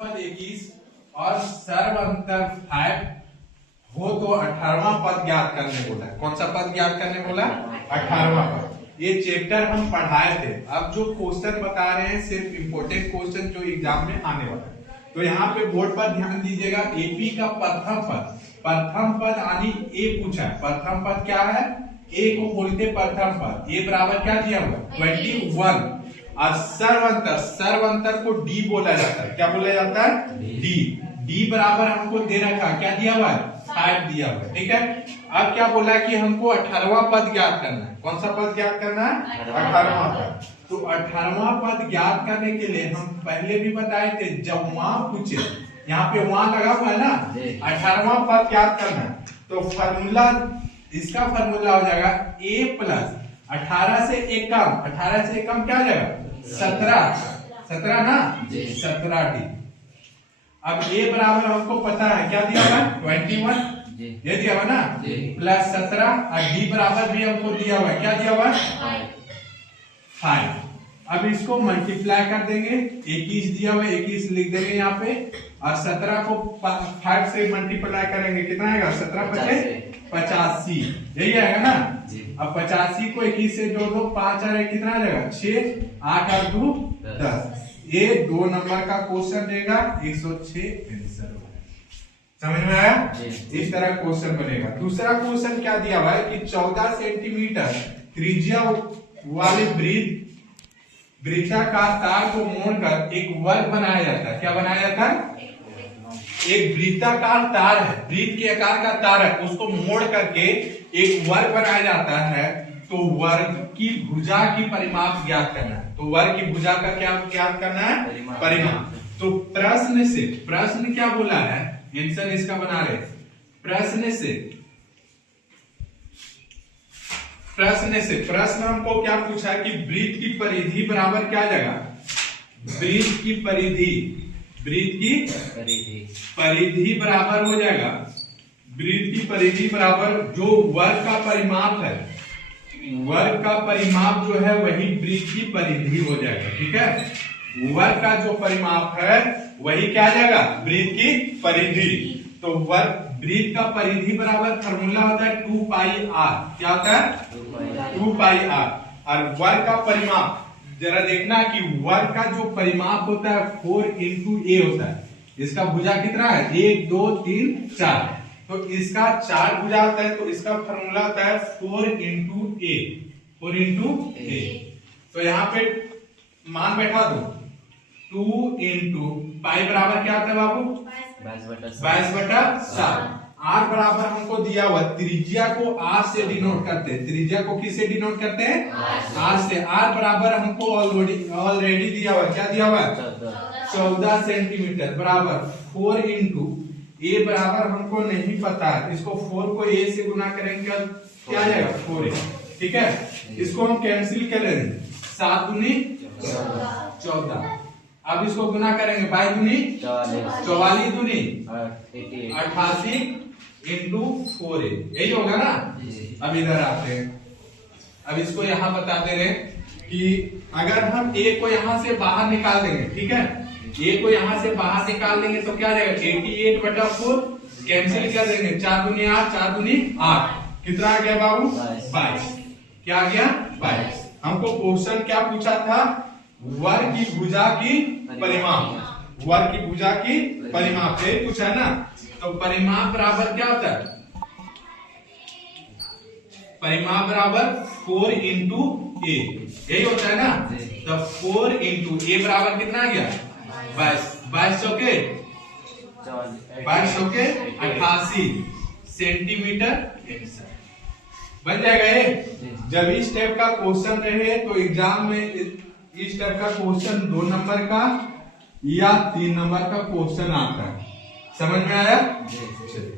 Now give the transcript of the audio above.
पद 21 और सर्व अंतर 5 हो तो 18वां पद ज्ञात करने बोला। कौन सा पद ज्ञात करने बोला? 18वां पद। ये चैप्टर हम पढ़ाए थे। अब जो क्वेश्चन बता रहे हैं सिर्फ इंपोर्टेंट क्वेश्चन जो एग्जाम में आने वाला है। तो यहाँ पे बोर्ड पर ध्यान दीजिएगा। एपी का प्रथम पद यानी ए पूछा है। प्रथम पद क्या है? ए को बोलते प्रथम पद। ए बराबर क्या दिया हुआ? 21। और सर्वंतर को डी बोला जाता है। क्या बोला जाता है? डी बराबर हमको दे रखा, क्या दिया हुआ है? 5 दिया हुआ है। ठीक है। अब क्या बोला कि हमको 18वां पद ज्ञात करना है। कौन सा पद ज्ञात करना है? 18वां पद। तो 18वां पद ज्ञात करने के लिए हम पहले भी बताए थे, जब वहां पूछे, यहाँ पे वहां लगा हुआ है ना, 18वां पद ज्ञात करना है तो फॉर्मूला, इसका फॉर्मूला हो जाएगा a प्लस 18 से एक कम क्या हो जाएगा? 17 ना, 17d। अब a बराबर हमको पता है, क्या दिया हुआ? 21 ये दिया हुआ ना, प्लस 17 और d बराबर भी हमको दिया हुआ है। क्या दिया हुआ? 5। अब इसको मल्टीप्लाई कर देंगे। 21 दिया हुआ है, 21 लिख देंगे यहाँ पे, और 17 को 5 से मल्टीप्लाई करेंगे, कितना आएगा? 17 × 85 यही आएगा ना। अब 85 को 21 से जोड़ दो, 5 और 1 कितना आ जाएगा? 6, 8 और 2 10। ये 2 नंबर का क्वेश्चन देगा। 106 आंसर। समझ में आया? इस तरह क्वेश्चन बनेगा। दूसरा क्वेश्चन क्या दिया हुआ है कि 14 सेंटीमीटर त्रिज्या वाले वृत्ताकार तार को मोड़कर एक वर्ग बनाया जाता है। क्या बनाया जाता है? एक वृत्ताकार तार है, वृत्त के आकार का तार है, उसको मोड़ करके एक वर्ग बनाया जाता है। तो वर्ग की भुजा की परिमाप ज्ञात करना है। तो वर्ग की भुजा का क्या ज्ञात करना है? परिमाप। तो प्रश्न क्या बोला है? आंसर इसका बना रहे। प्रश्न हमको क्या पूछा है कि वृत्त की परिधि बराबर क्या आ जाएगा? वृत्त की परिधि बराबर हो जाएगा, वृत्त की परिधि बराबर जो वर्ग का परिमाप है, वर्ग का परिमाप जो है वही वृत्त की परिधि हो जाएगा। ठीक है। वर्ग का जो परिमाप है वही क्या आ जाएगा? वृत्त की परिधि। तो वृत्त का परिधि बराबर फॉर्मूला होता है 2πr। क्या होता है? 2πr। और वर्ग का परिमाप जरा देखना कि वर्ग का जो परिमाप होता है 4 × a होता है। इसका भुजा कितना है? 1 2 3 4। तो इसका 4 भुजा होता है, तो इसका फॉर्मूला होता है 4 × a। तो यहाँ पे मान बैठा दो, 2 × पाई बराबर क्या होता है बाबू? 22/7। r बराबर हमको दिया हुआ, त्रिज्या को r से डिनोट करते हैं। त्रिज्या को किससे डिनोट करते हैं? r से। r बराबर हमको ऑलरेडी दिया हुआ, क्या दिया हुआ? 14 सेंटीमीटर बराबर 4 × a बराबर हमको नहीं पता है। इसको 4 को a से गुना करेंगे, क्या आ जाएगा? 4a। ठीक है। इसको हम कैंसिल कर लेंगे, 7 दूनी 14। अब इसको गुना करेंगे, 22 दूनी 44 दूनी 88 × 4a, यही होगा ना। अब इधर आते हैं। अब इसको यहाँ बता दे रहे कि अगर हम a को यहाँ से बाहर निकाल देंगे, ठीक है, a को यहाँ से बाहर निकाल देंगे तो क्या आ जाएगा? 88/4 कैंसिल कर देंगे, 4 दूनी 8, 4 दूनी 8, कितना आ गया बाबू? 22। क्या आ गया? 22। हमको क्वेश्चन क्या पूछा था? वर्ग की भुजा की परिमाप। वर्ग की भुजा की परिमाप ये पूछा है ना। तो परिमाप बराबर क्या होता है? परिमाप बराबर 4 × a, यही होता है ना। तो 4 × a बराबर कितना आ गया? 22 चौके 88 सेंटीमीटर बन जाएगा ये। जब इस टाइप का क्वेश्चन रहे तो एग्जाम में इस टाइप का क्वेश्चन 2 नंबर का या 3 नंबर का क्वेश्चन आता है। समझ में आया? चलिए।